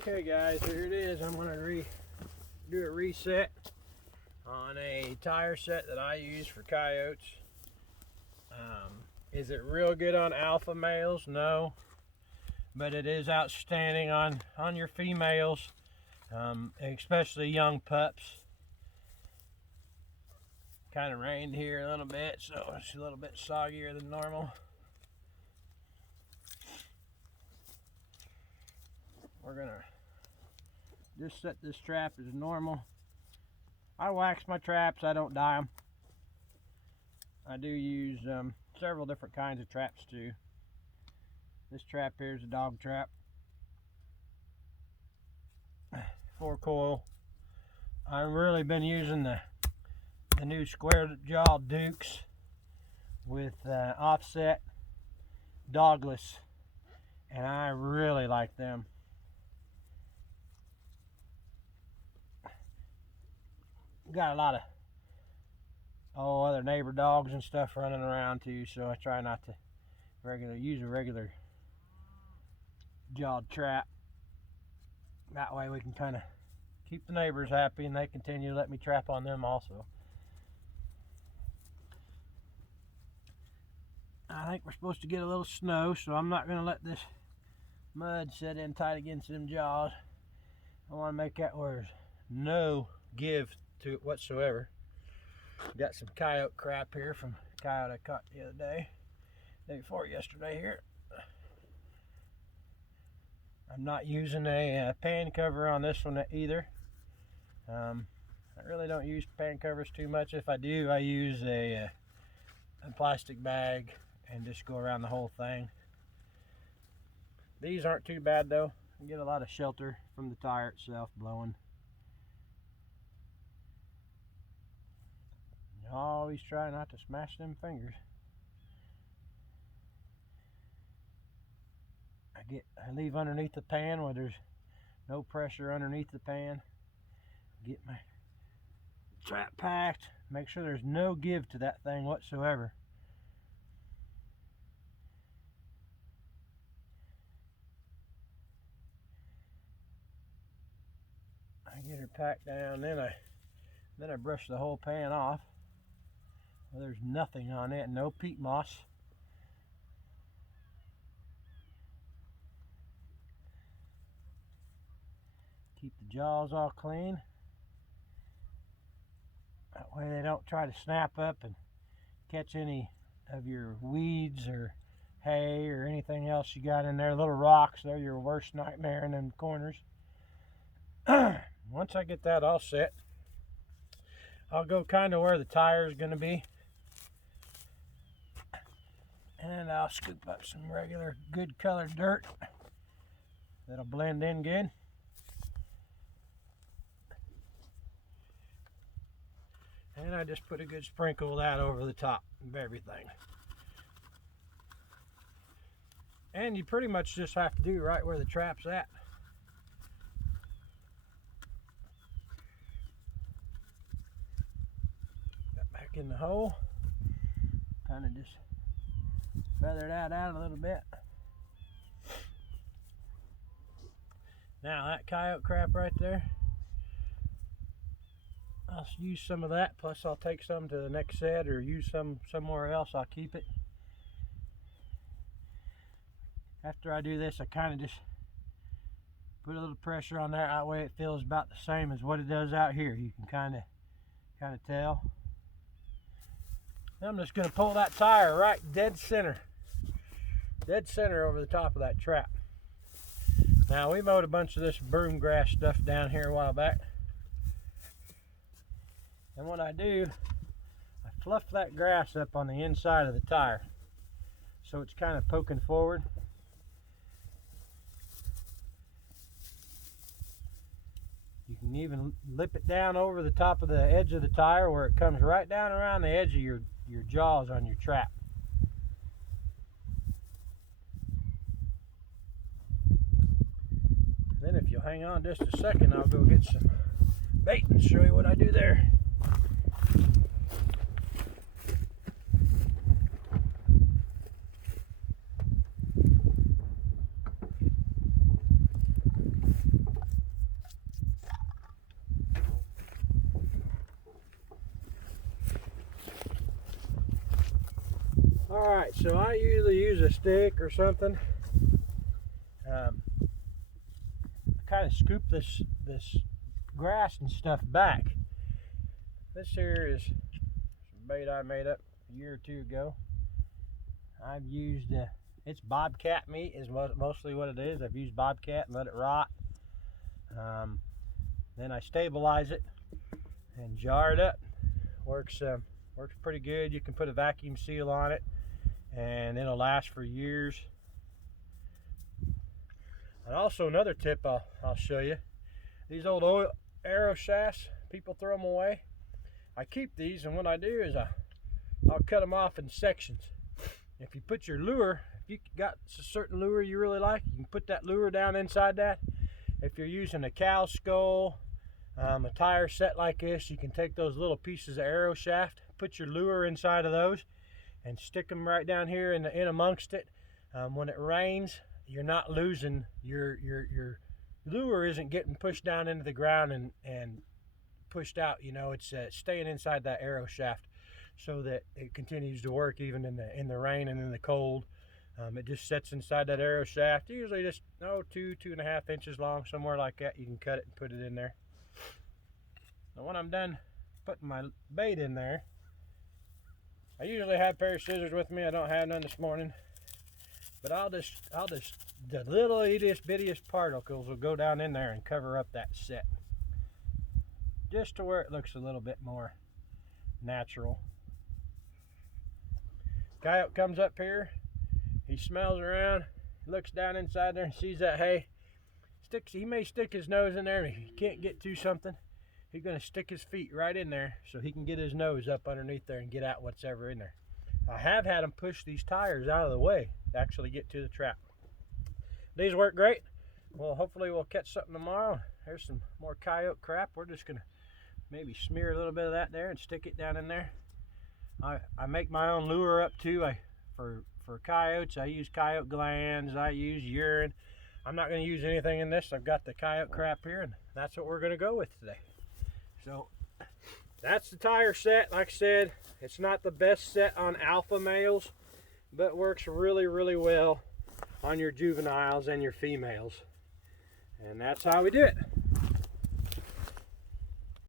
Okay guys, here it is. I'm gonna do a reset on a tire set that I use for coyotes. Is it real good on alpha males? No, but it is outstanding on your females, especially young pups. Kind of rained here a little bit, so it's a little bit soggier than normal. We're gonna just set this trap as normal. I wax my traps, I don't dye them. I do use several different kinds of traps too. This trap here is a dog trap. 4-coil. I've really been using the new square jaw Dukes with offset dogless, and I really like them. Got a lot of other neighbor dogs and stuff running around too, so I try not to use a regular jawed trap. That way we can kind of keep the neighbors happy and they continue to let me trap on them also. I think we're supposed to get a little snow, so I'm not going to let this mud set in tight against them jaws. I want to make that where there's no give to it whatsoever. Got some coyote crap here from a coyote I caught the other day before yesterday here. I'm not using a pan cover on this one either. I really don't use pan covers too much. If I do, I use a plastic bag and just go around the whole thing. These aren't too bad though. I get a lot of shelter from the tire itself blowing. Always try not to smash them fingers. I leave underneath the pan where there's no pressure underneath the pan. Get my trap packed. Make sure there's no give to that thing whatsoever. I get her packed down, then I brush the whole pan off. Well, there's nothing on it, no peat moss. Keep the jaws all clean. That way they don't try to snap up and catch any of your weeds or hay or anything else you got in there. Little rocks, they're your worst nightmare in them corners. Once I get that all set, I'll go kind of where the tire is going to be. And I'll scoop up some regular good colored dirt that'll blend in good. And I just put a good sprinkle of that over the top of everything. And you pretty much just have to do right where the trap's at. Got back in the hole. Kind of just feather that out a little bit. Now that coyote crap right there, I'll use some of that, plus I'll take some to the next set or use some somewhere else. I'll keep it. After I do this, I kind of just put a little pressure on there. That way it feels about the same as what it does out here. You can kind of tell. I'm just going to pull that tire right dead center over the top of that trap. Now, we mowed a bunch of this broom grass stuff down here a while back. And what I do, I fluff that grass up on the inside of the tire so it's kind of poking forward. You can even lip it down over the top of the edge of the tire where it comes right down around the edge of your jaws on your trap. Then if you'll hang on just a second, I'll go get some bait and show you what I do there. Alright, so I usually use a stick or something. Kind of scoop this grass and stuff back. This here is some bait I made up a year or two ago. I've used it's bobcat meat is mostly what it is. I've used bobcat and let it rot. Then I stabilize it and jar it up. Works pretty good. You can put a vacuum seal on it and it'll last for years. And also another tip I'll show you. These old oil arrow shafts, people throw them away. I keep these, and what I do is I'll cut them off in sections. If you put your lure, if you got a certain lure you really like, you can put that lure down inside that. If you're using a cow skull, a tire set like this, you can take those little pieces of arrow shaft, put your lure inside of those, and stick them right down here in amongst it. When it rains, you're not losing your lure isn't getting pushed down into the ground and pushed out. You know, it's staying inside that arrow shaft so that it continues to work even in the rain and in the cold. It just sits inside that arrow shaft, usually just 2.5 inches long, somewhere like that. You can cut it and put it in there. Now when I'm done putting my bait in there, I usually have a pair of scissors with me. I don't have none this morning. But I'll just the little bittiest particles will go down in there and cover up that set, just to where it looks a little bit more natural. Coyote comes up here, he smells around, looks down inside there and sees that hay. He may stick his nose in there, and if he can't get to something, he's gonna stick his feet right in there so he can get his nose up underneath there and get out what's ever in there. I have had them push these tires out of the way to actually get to the trap. These work great. Well, hopefully we'll catch something tomorrow. There's some more coyote crap. We're just gonna maybe smear a little bit of that there and stick it down in there. I make my own lure up too. For coyotes, I use coyote glands, I use urine. I'm not gonna use anything in this. I've got the coyote crap here, and that's what we're gonna go with today. So that's the tire set. Like I said, it's not the best set on alpha males, but works really, really well on your juveniles and your females. And that's how we do it.